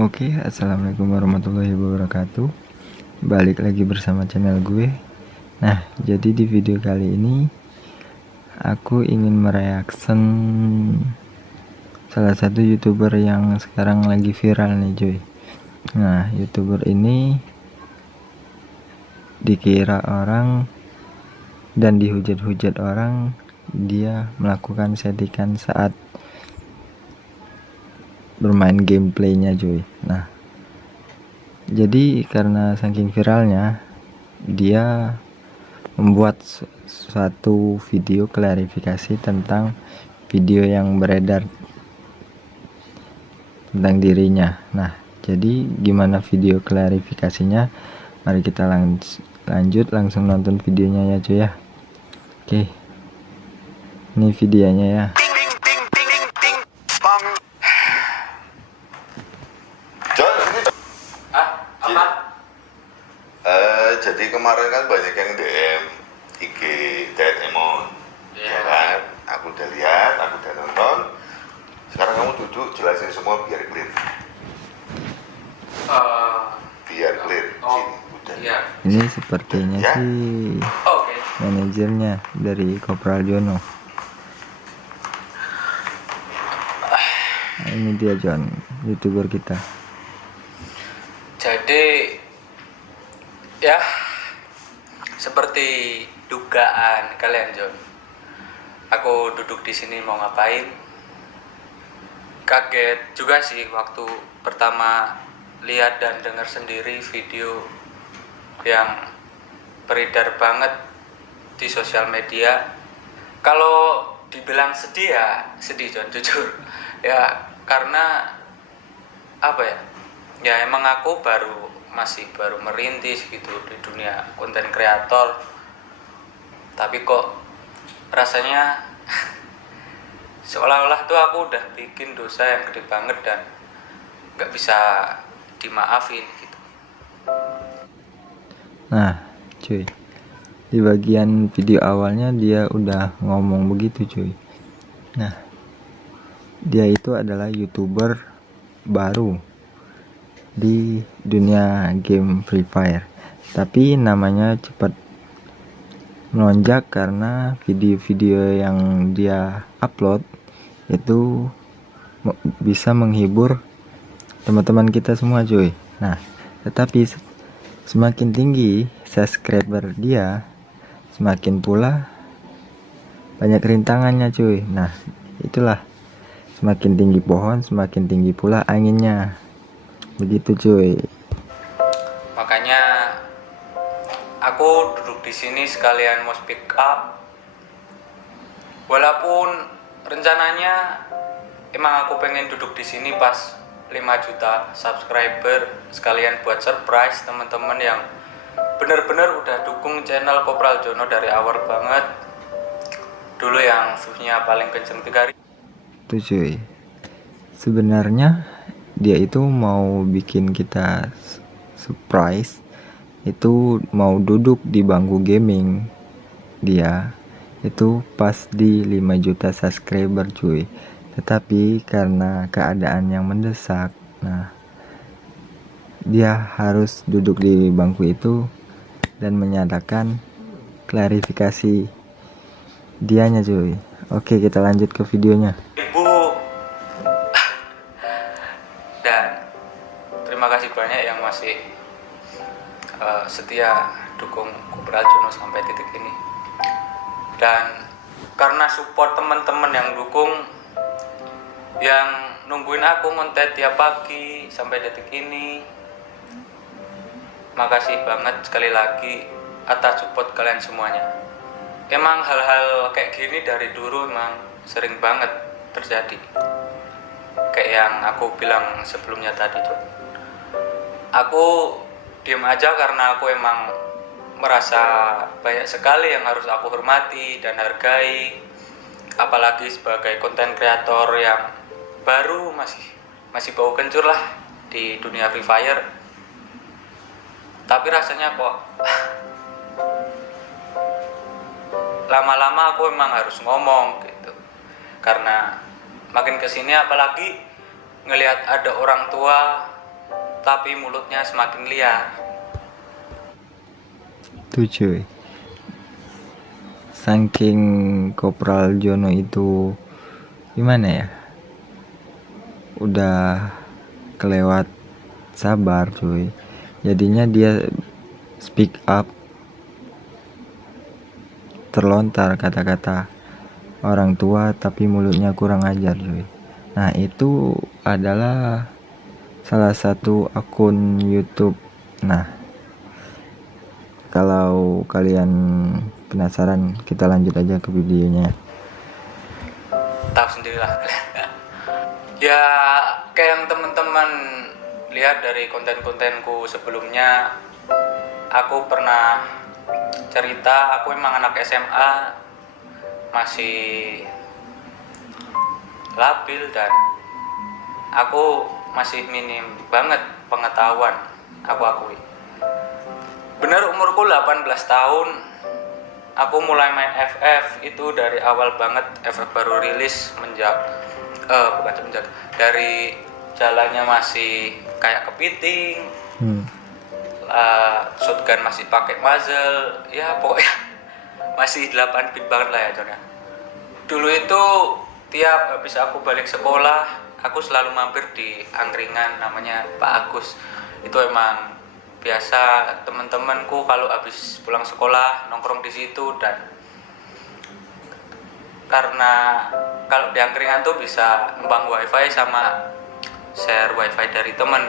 Oke, assalamualaikum warahmatullahi wabarakatuh. Balik lagi bersama channel gue. Nah, jadi di video kali ini aku ingin mereaction salah satu youtuber yang sekarang lagi viral nih cuy. Nah, youtuber ini dikira orang dan dihujat-hujat orang dia melakukan settingan saat bermain gameplaynya cuy. Nah, jadi karena saking viralnya dia membuat suatu video klarifikasi tentang video yang beredar tentang dirinya. Nah, jadi gimana video klarifikasinya? Mari kita lanjut langsung nonton videonya ya cuy ya. Oke, ini videonya ya. Jadi kemarin kan banyak yang DM IG Emon, ya kan? Aku udah lihat, aku udah nonton. Sekarang kamu duduk jelasin semua biar clear. Biar clear. Sini, udah. Ini sepertinya ya? Sih manajernya dari Kopral Jono. Nah, ini dia John, youtuber kita. Jadi ya seperti dugaan kalian John, aku duduk di sini mau ngapain? Kaget juga sih waktu pertama lihat dan dengar sendiri video yang beredar banget di sosial media. Kalau dibilang sedih ya sedih John, jujur ya, karena apa ya, ya emang aku masih baru merintis gitu di dunia konten kreator, tapi kok rasanya seolah-olah tuh aku udah bikin dosa yang gede banget dan nggak bisa dimaafin gitu. Nah cuy, di bagian video awalnya dia udah ngomong begitu cuy. Nah, dia itu adalah youtuber baru di dunia game Free Fire, tapi namanya cepat melonjak karena video-video yang dia upload itu bisa menghibur teman-teman kita semua cuy. Nah, tetapi semakin tinggi subscriber dia, semakin pula banyak rintangannya cuy. Nah, itulah, semakin tinggi pohon semakin tinggi pula anginnya, begitu cuy. Makanya aku duduk di sini sekalian mau speak up, walaupun rencananya emang aku pengen duduk di sini pas 5 juta subscriber, sekalian buat surprise teman-teman yang bener-bener udah dukung channel Kopral Jono dari awal banget, dulu yang view-nya paling kenceng 3.000 tuh cuy. Sebenarnya dia itu mau bikin kita surprise, itu mau duduk di bangku gaming dia itu pas di 5 juta subscriber cuy. Tetapi karena keadaan yang mendesak, nah dia harus duduk di bangku itu dan menyatakan klarifikasi dianya cuy. Oke, kita lanjut ke videonya. Dan terima kasih banyak yang masih setia dukung Kopral Jono sampai titik ini. Dan karena support teman-teman yang dukung, yang nungguin aku ngonten tiap pagi sampai detik ini, makasih banget sekali lagi atas support kalian semuanya. Emang hal-hal kayak gini dari dulu emang sering banget terjadi, kayak yang aku bilang sebelumnya tadi tuh. Aku diem aja karena aku emang merasa banyak sekali yang harus aku hormati dan hargai, apalagi sebagai konten kreator yang baru, masih bau kencur lah di dunia Free Fire. Tapi rasanya kok lama-lama aku emang harus ngomong gitu, karena makin kesini apalagi ngelihat ada orang tua tapi mulutnya semakin liar. Tuh cuy, saking Kopral Jono itu gimana ya, udah kelewat sabar cuy, jadinya dia speak up, terlontar kata-kata orang tua tapi mulutnya kurang ajar cuy. Nah itu adalah salah satu akun YouTube. Nah kalau kalian penasaran, kita lanjut aja ke videonya. Tahu sendirilah. Ya kayak yang teman-teman lihat dari konten-kontenku sebelumnya, aku pernah cerita aku emang anak SMA, masih labil dan aku masih minim banget pengetahuan, aku akui. Bener umurku 18 tahun, aku mulai main FF itu dari awal banget. FF baru rilis dari jalannya masih kayak kepiting, shotgun masih pakai muzzle, ya pokoknya masih 8 bit banget lah ya John. Dulu itu tiap habis aku balik sekolah, aku selalu mampir di angkringan namanya Pak Agus. Itu emang biasa teman-temanku kalau habis pulang sekolah nongkrong di situ, dan karena kalau di angkringan tuh bisa numpang wifi sama share wifi dari temen,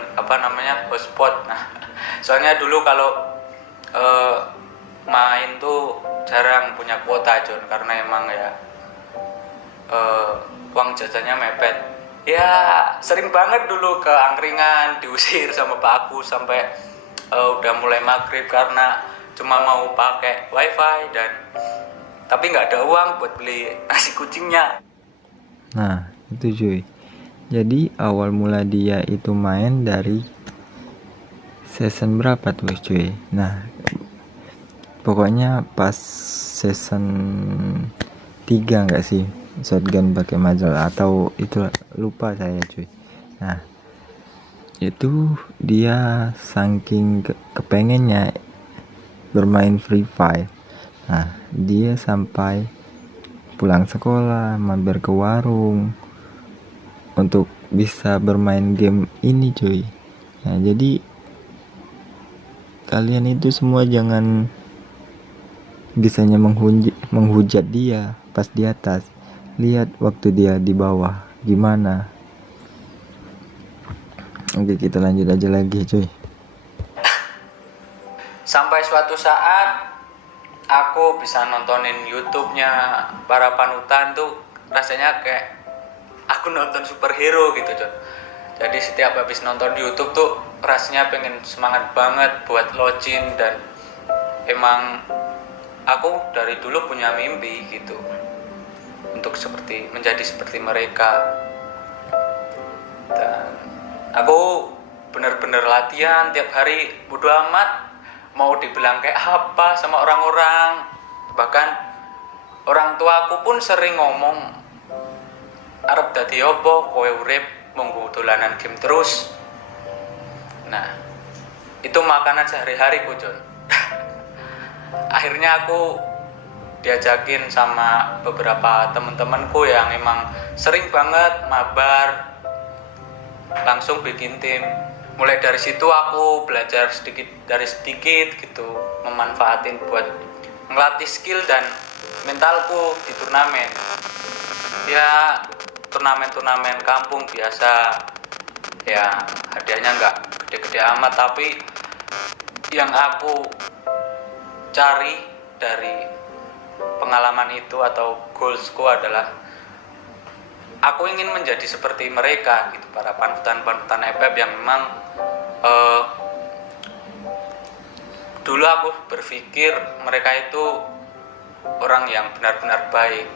hotspot. Nah soalnya dulu kalau main tuh jarang punya kuota John, karena emang ya uang jajannya mepet. Ya sering banget dulu ke angkringan diusir sama Pak Agus sampai udah mulai maghrib karena cuma mau pakai wifi tapi nggak ada uang buat beli nasi kucingnya. Nah itu cuy, jadi awal mula dia itu main dari season berapa tuh cuy? Nah pokoknya pas season 3 enggak sih, shotgun pakai muzzle atau itu lupa saya cuy. Nah itu dia saking kepengennya bermain Free Fire. Nah dia sampai pulang sekolah mampir ke warung untuk bisa bermain game ini cuy. Nah jadi kalian itu semua jangan bisanya menghujat dia pas di atas, lihat waktu dia di bawah gimana. Oke kita lanjut aja lagi cuy. Sampai suatu saat aku bisa nontonin YouTube-nya para panutan tuh, rasanya kayak aku nonton superhero gitu John. Jadi setiap habis nonton YouTube tuh rasanya pengen semangat banget buat login, dan emang aku dari dulu punya mimpi gitu untuk menjadi seperti mereka. Dan aku bener-bener latihan tiap hari, bodo amat mau dibilang kayak apa sama orang-orang. Bahkan orang tua aku pun sering ngomong, arep dadi opo kowe urip munggo dolanan game terus. Nah itu makanan sehari-hariku John. Akhirnya aku diajakin sama beberapa teman-temanku yang emang sering banget mabar, langsung bikin tim. Mulai dari situ aku belajar sedikit dari sedikit gitu, memanfaatin buat ngelatih skill dan mentalku di turnamen. Ya turnamen kampung biasa, ya hadiahnya nggak gede-gede amat, tapi yang aku cari dari pengalaman itu atau goalsku adalah aku ingin menjadi seperti mereka gitu, para panutan-panutan FF yang memang dulu aku berpikir mereka itu orang yang benar-benar baik.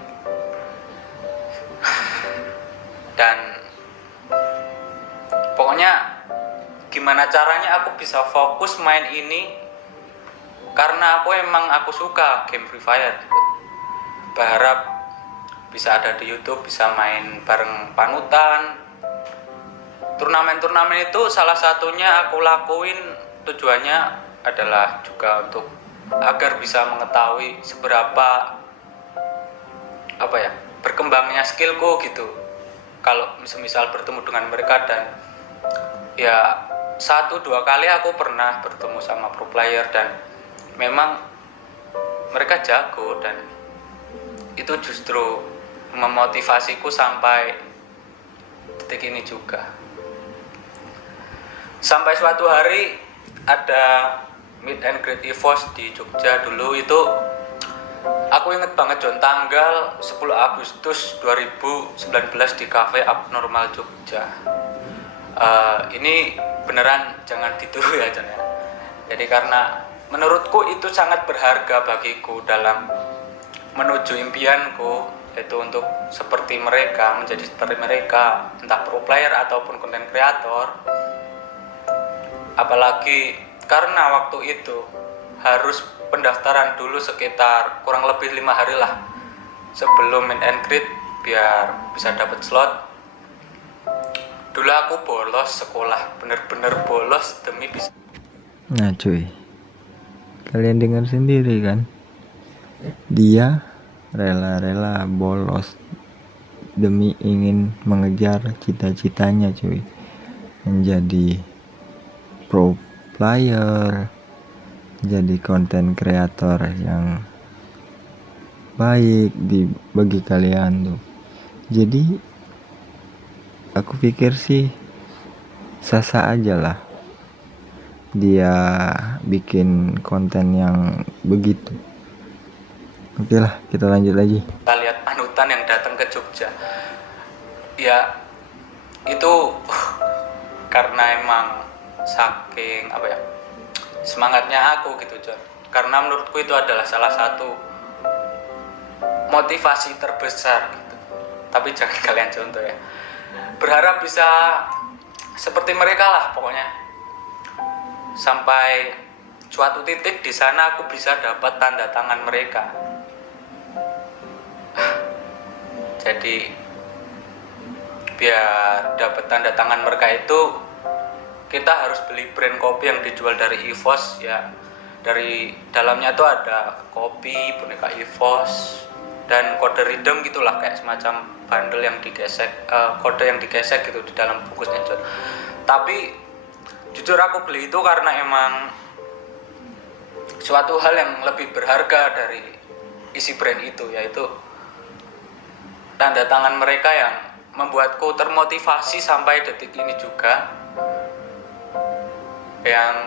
Dan pokoknya gimana caranya aku bisa fokus main ini, karena aku suka game Free Fire gitu. Berharap bisa ada di YouTube, bisa main bareng panutan, turnamen-turnamen itu salah satunya aku lakuin tujuannya adalah juga untuk agar bisa mengetahui seberapa berkembangnya skillku gitu kalau misal bertemu dengan mereka. Dan ya 1-2 kali aku pernah bertemu sama pro player dan memang mereka jago, dan itu justru memotivasiku sampai detik ini juga. Sampai suatu hari ada meet and greet EVOS di Jogja dulu itu. Aku inget banget John, tanggal 10 Agustus 2019 di Cafe Abnormal Jogja. Ini beneran jangan ditiru ya John ya. Jadi karena menurutku itu sangat berharga bagiku dalam menuju impianku, yaitu untuk seperti mereka, menjadi seperti mereka, entah pro player ataupun content creator. Apalagi karena waktu itu harus pendaftaran dulu sekitar kurang lebih 5 hari lah sebelum meet and greet biar bisa dapat slot. Dulu aku bolos sekolah, bener-bener bolos demi bisa. Nah cuy, kalian dengar sendiri kan, dia rela-rela bolos demi ingin mengejar cita-citanya cuy, menjadi pro player, jadi konten kreator yang baik bagi kalian tuh. Jadi aku pikir sih sah-sah aja lah dia bikin konten yang begitu. Oke lah, kita lanjut lagi. Kita lihat panutan yang datang ke Jogja. Ya itu karena emang saking semangatnya aku gitu John. Karena menurutku itu adalah salah satu motivasi terbesar gitu. Tapi jangan kalian contoh ya. Berharap bisa seperti mereka lah pokoknya. Sampai suatu titik di sana aku bisa dapat tanda tangan mereka. Jadi biar dapat tanda tangan mereka itu kita harus beli brand kopi yang dijual dari EVOS ya. Dari dalamnya tuh ada kopi, boneka EVOS, dan kode redeem gitulah, kayak semacam bundle yang digesek, kode yang digesek gitu di dalam bungkusnya John. Tapi jujur aku beli itu karena emang suatu hal yang lebih berharga dari isi brand itu, yaitu tanda tangan mereka yang membuatku termotivasi sampai detik ini juga. Yang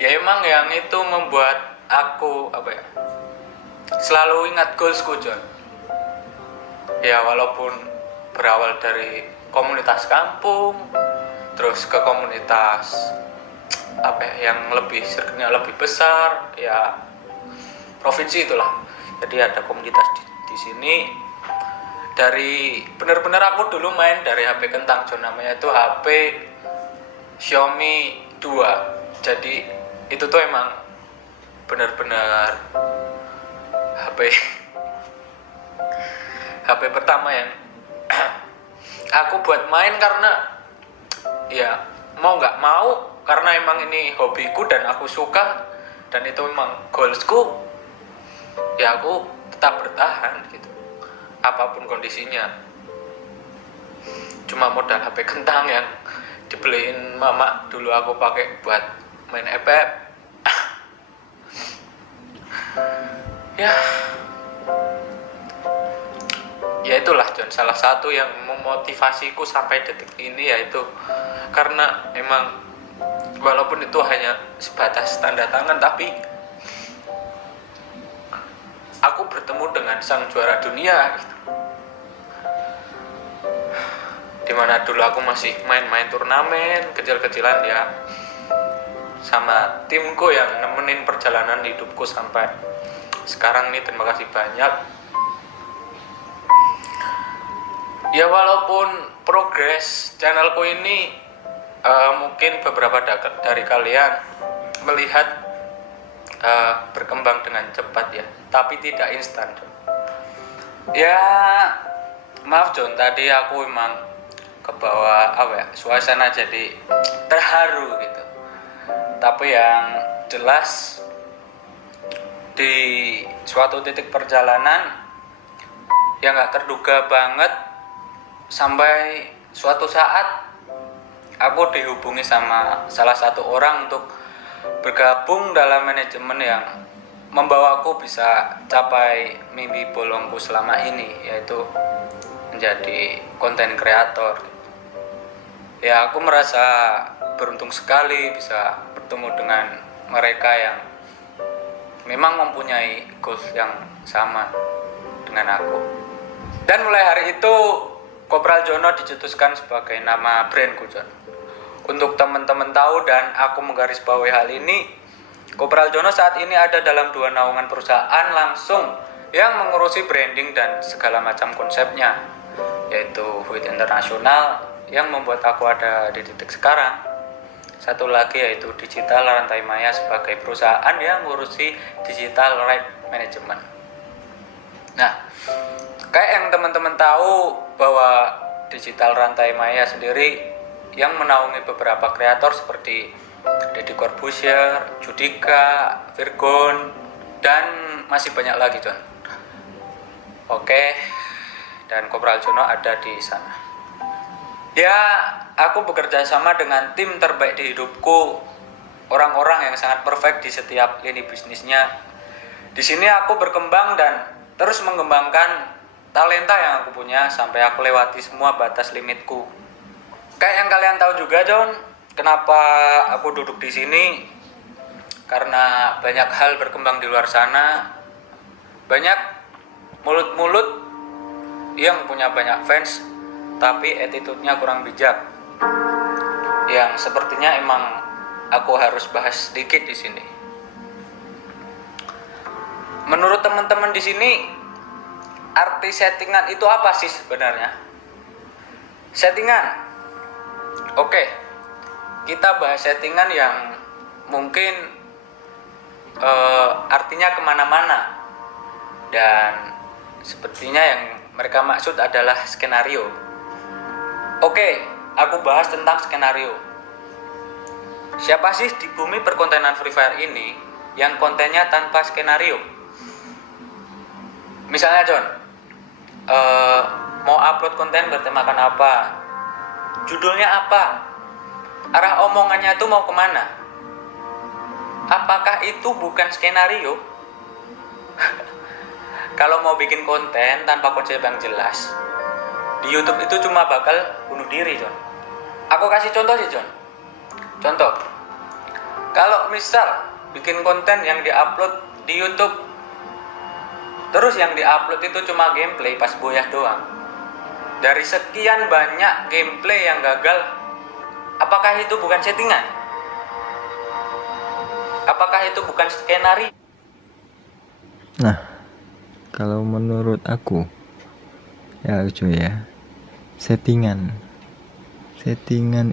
ya emang yang itu membuat aku selalu ingat goalsku John. Ya walaupun berawal dari komunitas kampung, terus ke komunitas yang lebih circle-nya lebih besar ya, provinsi itulah. Jadi ada komunitas di sini. Dari benar-benar aku dulu main dari HP kentang John, namanya itu HP Xiaomi 2. Jadi itu tuh emang benar-benar HP pertama yang aku buat main, karena ya mau nggak mau, karena emang ini hobiku dan aku suka dan itu memang goalsku, ya aku tetap bertahan gitu apapun kondisinya. Cuma modal HP kentang yang dibeliin mama dulu aku pakai buat main FF. Ya itulah John, salah satu yang memotivasiku sampai detik ini, yaitu karena emang walaupun itu hanya sebatas tanda tangan, tapi aku bertemu dengan sang juara dunia gitu. Dimana dulu aku masih main-main turnamen kecil-kecilan ya, sama timku yang nemenin perjalanan hidupku sampai sekarang nih. Terima kasih banyak. Ya walaupun progres channelku ini mungkin beberapa dari kalian melihat berkembang dengan cepat ya, tapi tidak instan. Ya maaf John, tadi aku emang kebawa suasana jadi terharu gitu. Tapi yang jelas di suatu titik perjalanan yang nggak terduga banget, sampai suatu saat aku dihubungi sama salah satu orang untuk bergabung dalam manajemen yang membawaku bisa capai mimpi bolongku selama ini, yaitu menjadi konten kreator. Ya aku merasa beruntung sekali bisa bertemu dengan mereka yang memang mempunyai goals yang sama dengan aku. Dan mulai hari itu Kopral Jono dicetuskan sebagai nama brandku, John. Untuk teman-teman tahu dan aku menggarisbawahi hal ini, Kopral Jono saat ini ada dalam 2 naungan perusahaan langsung yang mengurusi branding dan segala macam konsepnya, yaitu Huit International yang membuat aku ada di titik sekarang. Satu lagi yaitu Digital Rantai Maya sebagai perusahaan yang mengurusi digital right management. Nah, kayak yang teman-teman tahu bahwa Digital Rantai Maya sendiri yang menaungi beberapa kreator seperti Deddy Corbuzier, Judika, Virgon, dan masih banyak lagi, John. Oke, dan Kopral Jono ada di sana. Ya, aku bekerja sama dengan tim terbaik di hidupku, orang-orang yang sangat perfect di setiap lini bisnisnya. Di sini aku berkembang dan terus mengembangkan talenta yang aku punya sampai aku lewati semua batas limitku. Kayak yang kalian tahu juga, John, kenapa aku duduk di sini? Karena banyak hal berkembang di luar sana. Banyak mulut-mulut yang punya banyak fans, tapi attitude-nya kurang bijak. Yang sepertinya emang aku harus bahas sedikit di sini. Menurut teman-teman di sini, arti settingan itu apa sih sebenarnya? Settingan. Oke, kita bahas settingan yang mungkin artinya kemana-mana, dan sepertinya yang mereka maksud adalah skenario. Oke, aku bahas tentang skenario. Siapa sih di bumi perkontenan Free Fire ini yang kontennya tanpa skenario? Misalnya John, mau upload konten bertemakan apa? Judulnya apa? Arah omongannya tuh mau kemana? Apakah itu bukan skenario? Kalau mau bikin konten tanpa konsep yang jelas, di YouTube itu cuma bakal bunuh diri, John. Aku kasih contoh sih, John. Contoh, kalau misal bikin konten yang diupload di YouTube, terus yang diupload itu cuma gameplay pas boyah doang. Dari sekian banyak gameplay yang gagal, apakah itu bukan settingan? Apakah itu bukan skenario? Nah, kalau menurut aku ya cuy ya, settingan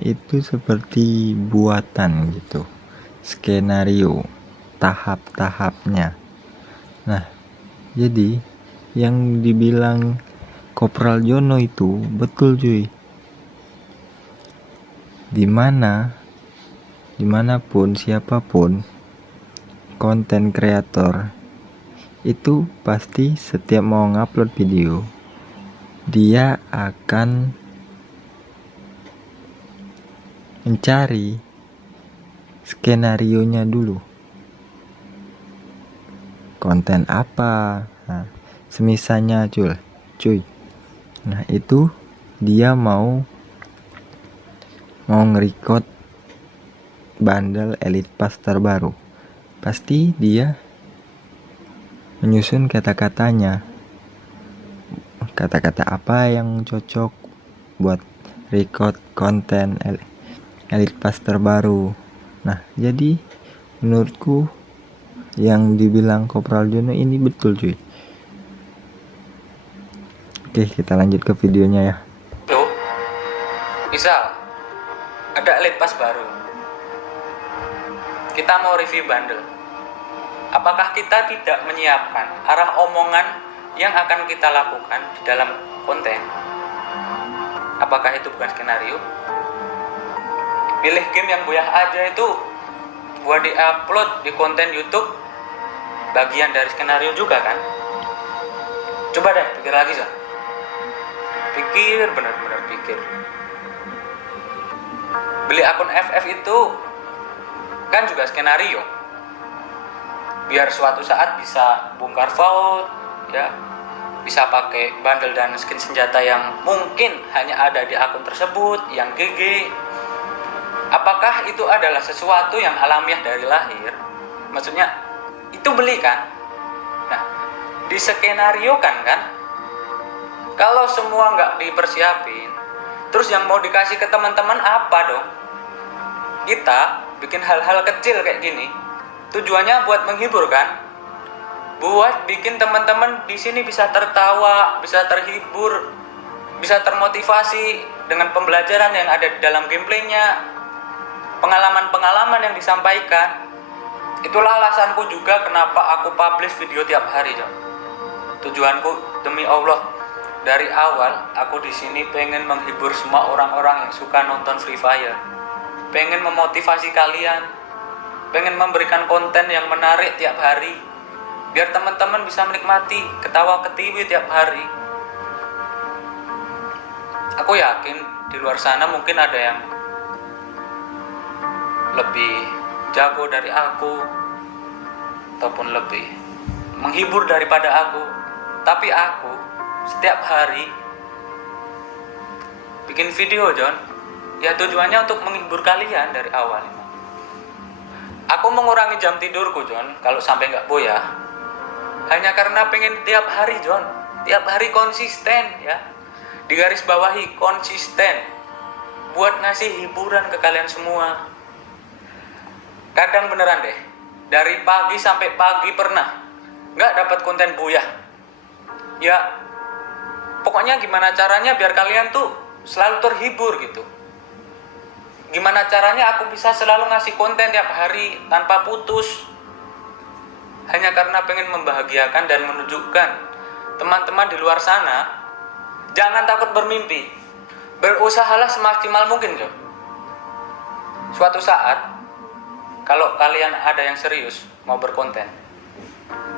itu seperti buatan gitu, skenario tahap-tahapnya. Nah, jadi yang dibilang Kopral Jono itu betul cuy. Dimanapun siapapun konten kreator itu pasti setiap mau ngupload video, dia akan mencari skenarionya dulu. Konten apa? Nah, semisalnya cuy. Nah, itu dia mau nge-record bundle Elite Pass terbaru. Pasti dia menyusun kata-katanya. Kata-kata apa yang cocok buat record konten Elite Pass terbaru. Nah, jadi menurutku yang dibilang Kopral Jono ini betul cuy. Oke, kita lanjut ke videonya ya. Tuh, misal ada Elite Pass baru, kita mau review bundle. Apakah kita tidak menyiapkan arah omongan yang akan kita lakukan di dalam konten? Apakah itu bukan skenario? Pilih game yang buyah aja itu buat di-upload di konten YouTube, bagian dari skenario juga kan? Coba deh pikir lagi, Son. Pikir, benar-benar pikir. Beli akun FF itu kan juga skenario. Biar suatu saat bisa bongkar vault, ya, bisa pakai bundle dan skin senjata yang mungkin hanya ada di akun tersebut, yang GG. Apakah itu adalah sesuatu yang alamiah dari lahir? Maksudnya itu beli kan? Nah, di skenario kan? Kalau semua nggak dipersiapin, terus yang mau dikasih ke teman-teman apa dong? Kita bikin hal-hal kecil kayak gini, tujuannya buat menghibur kan? Buat bikin teman-teman di sini bisa tertawa, bisa terhibur, bisa termotivasi dengan pembelajaran yang ada di dalam gameplaynya, pengalaman-pengalaman yang disampaikan. Itulah alasanku juga kenapa aku publish video tiap hari, Jom. Tujuanku demi Allah, dari awal aku di sini pengen menghibur semua orang-orang yang suka nonton Free Fire, pengen memotivasi kalian, pengen memberikan konten yang menarik tiap hari, biar teman-teman bisa menikmati ketawa ketiwi tiap hari. Aku yakin di luar sana mungkin ada yang lebih jago dari aku ataupun lebih menghibur daripada aku, tapi aku setiap hari bikin video, John, ya tujuannya untuk menghibur kalian dari awal. Aku mengurangi jam tidurku, John, kalau sampai nggak boyah, hanya karena pengen tiap hari, John, tiap hari konsisten, ya, digaris bawahi konsisten buat ngasih hiburan ke kalian semua. Kadang beneran deh, dari pagi sampai pagi pernah nggak dapat konten buyah. Ya, pokoknya gimana caranya biar kalian tuh selalu terhibur gitu. Gimana caranya aku bisa selalu ngasih konten tiap hari tanpa putus. Hanya karena pengen membahagiakan dan menunjukkan teman-teman di luar sana, jangan takut bermimpi. Berusahalah semaksimal mungkin, Jo. Suatu saat, kalau kalian ada yang serius mau berkonten,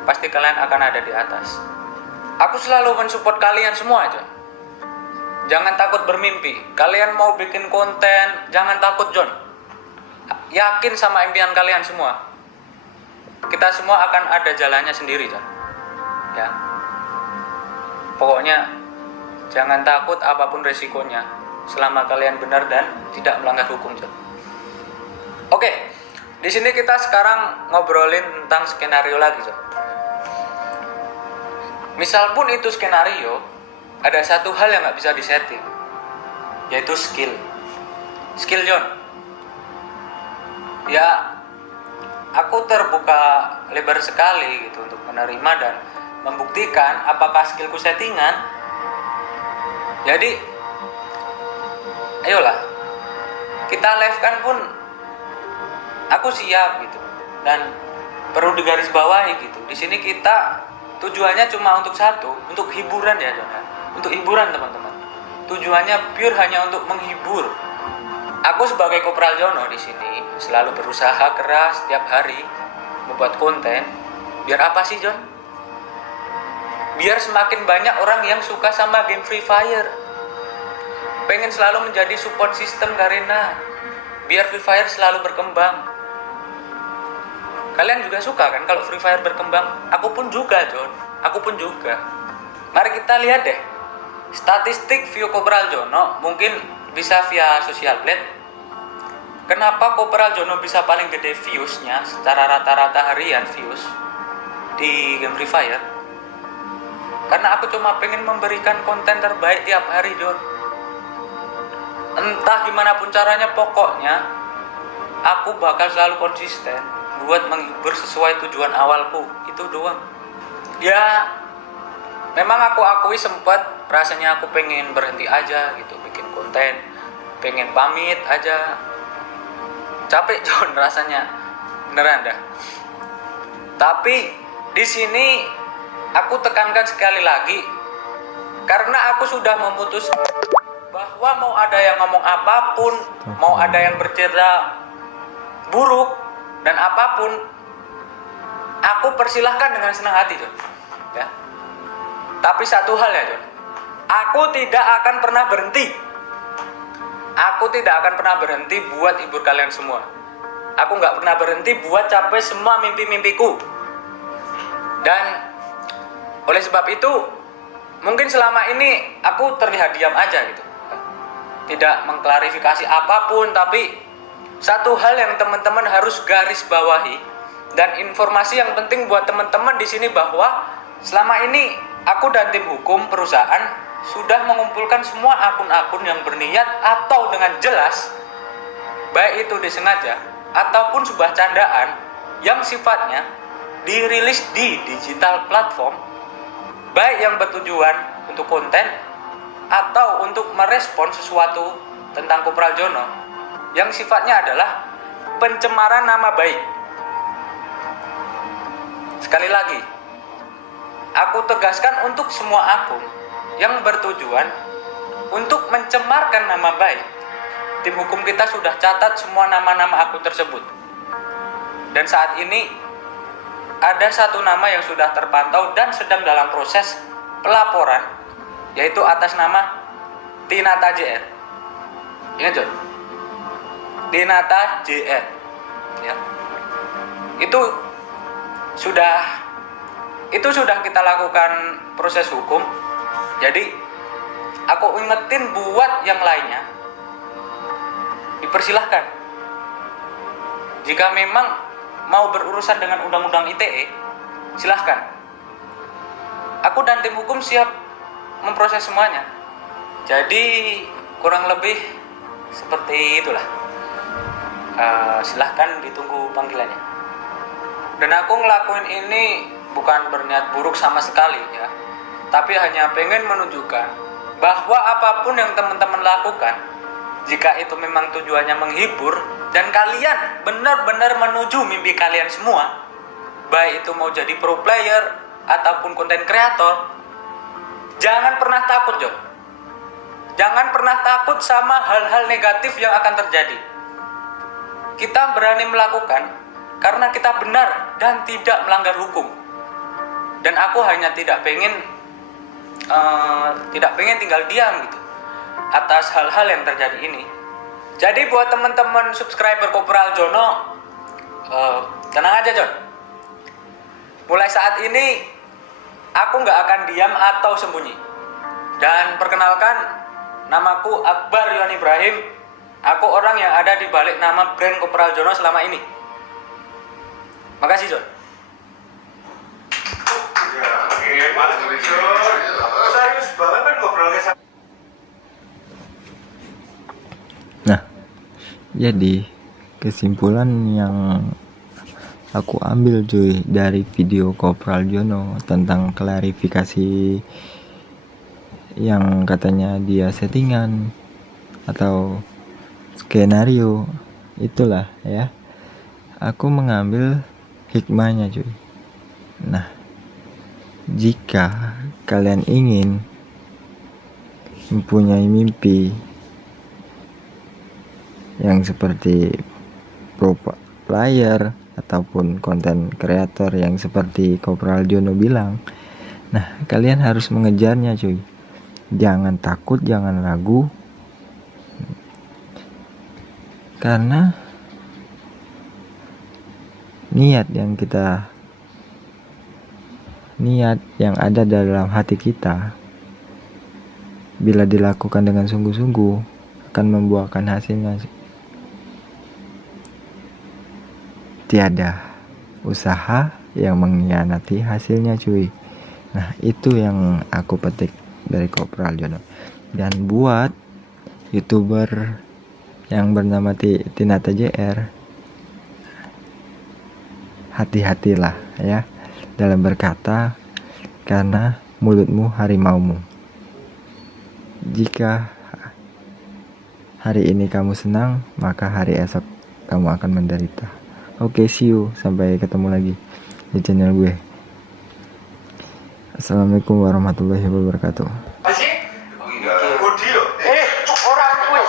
pasti kalian akan ada di atas. Aku selalu mensupport kalian semua, John. Jangan takut bermimpi. Kalian mau bikin konten, jangan takut, John. Yakin sama impian kalian semua. Kita semua akan ada jalannya sendiri, John. Ya. Pokoknya jangan takut apapun resikonya, selama kalian benar dan tidak melanggar hukum, John. Oke, di sini kita sekarang ngobrolin tentang skenario lagi, John. Misal pun itu skenario, ada satu hal yang nggak bisa disetting, yaitu skill. Skill, John. Ya, aku terbuka lebar sekali gitu untuk menerima dan membuktikan apakah skillku settingan. Jadi, ayolah, kita live kan pun aku siap gitu, dan perlu digarisbawahi gitu. Di sini kita tujuannya cuma untuk satu, untuk hiburan ya, John. Untuk hiburan, teman-teman. Tujuannya pure hanya untuk menghibur. Aku sebagai Kopral Jono di sini selalu berusaha keras setiap hari membuat konten. Biar apa sih, John? Biar semakin banyak orang yang suka sama game Free Fire. Pengen selalu menjadi support system Garena. Biar Free Fire selalu berkembang. Kalian juga suka kan kalau Free Fire berkembang? Aku pun juga, John. Aku pun juga. Mari kita lihat deh. Statistik view Kopral Jono mungkin bisa via Social Blade. Kenapa Kopral Jono bisa paling gede views-nya secara rata-rata harian views di game Free Fire? Karena aku cuma pengen memberikan konten terbaik tiap hari, John. Entah gimana pun caranya, pokoknya aku bakal selalu konsisten buat menghibur sesuai tujuan awalku. Itu doang. Ya, memang aku akui sempat rasanya aku pengen berhenti aja gitu bikin konten, pengen pamit aja. Capek, John, rasanya. Beneran dah. Tapi di sini aku tekankan sekali lagi, karena aku sudah memutuskan bahwa mau ada yang ngomong apapun, mau ada yang bercerita buruk dan apapun, aku persilahkan dengan senang hati, Jon. Ya. Tapi satu hal ya, Jon, aku tidak akan pernah berhenti. Aku tidak akan pernah berhenti buat hibur kalian semua. Aku nggak pernah berhenti buat capai semua mimpi-mimpiku. Dan oleh sebab itu, mungkin selama ini aku terlihat diam aja gitu, tidak mengklarifikasi apapun. Tapi satu hal yang teman-teman harus garis bawahi, dan informasi yang penting buat teman-teman di sini, bahwa selama ini aku dan tim hukum perusahaan sudah mengumpulkan semua akun-akun yang berniat atau dengan jelas, baik itu disengaja ataupun sebuah candaan yang sifatnya dirilis di digital platform, baik yang bertujuan untuk konten atau untuk merespon sesuatu tentang Kopral Jono yang sifatnya adalah pencemaran nama baik. Sekali lagi, aku tegaskan untuk semua akun yang bertujuan untuk mencemarkan nama baik, tim hukum kita sudah catat semua nama-nama akun tersebut. Dan saat ini ada satu nama yang sudah terpantau dan sedang dalam proses pelaporan, yaitu atas nama Tinata JR. Ingat, Jon? Tinata JR. Ya. Itu sudah kita lakukan proses hukum. Jadi aku ingetin buat yang lainnya, dipersilahkan. Jika memang mau berurusan dengan undang-undang ITE, silahkan. Aku dan tim hukum siap memproses semuanya. Jadi kurang lebih seperti itulah. Silahkan ditunggu panggilannya. Dan aku ngelakuin ini bukan berniat buruk sama sekali ya, tapi hanya pengen menunjukkan bahwa apapun yang teman-teman lakukan, jika itu memang tujuannya menghibur dan kalian benar-benar menuju mimpi kalian semua, baik itu mau jadi pro player ataupun konten kreator, jangan pernah takut, Jon. Jangan pernah takut sama hal-hal negatif yang akan terjadi. Kita berani melakukan karena kita benar dan tidak melanggar hukum. Dan aku hanya tidak pengen tinggal diam gitu atas hal-hal yang terjadi ini. Jadi buat teman-teman subscriber Kopral Jono, tenang aja, Jon. Mulai saat ini aku nggak akan diam atau sembunyi. Dan perkenalkan, namaku Akbar Yon Ibrahim. Aku orang yang ada di balik nama brand Kopral Jono selama ini. Makasih, Jon. Serius banget kan ngobrolnya sama. Nah, jadi kesimpulan yang aku ambil cuy dari video Kopral Jono tentang klarifikasi yang katanya dia settingan atau skenario, itulah ya, aku mengambil hikmahnya cuy. Nah, jika kalian ingin mempunyai mimpi yang seperti pro player ataupun konten kreator yang seperti Kopral Jono bilang, nah kalian harus mengejarnya cuy. Jangan takut, jangan ragu, karena niat yang ada dalam hati kita, bila dilakukan dengan sungguh-sungguh, akan membuahkan hasilnya. Tiada usaha yang mengkhianati hasilnya cuy. Nah, itu yang aku petik dari Kopral Jono. Dan buat YouTuber yang bernama Tinata JR, hati-hatilah ya dalam berkata, karena mulutmu harimaumu. Jika hari ini kamu senang, maka hari esok kamu akan menderita. Oke, see you, sampai ketemu lagi. di channel gue. Assalamualaikum warahmatullahi wabarakatuh. Audio. orang kuwi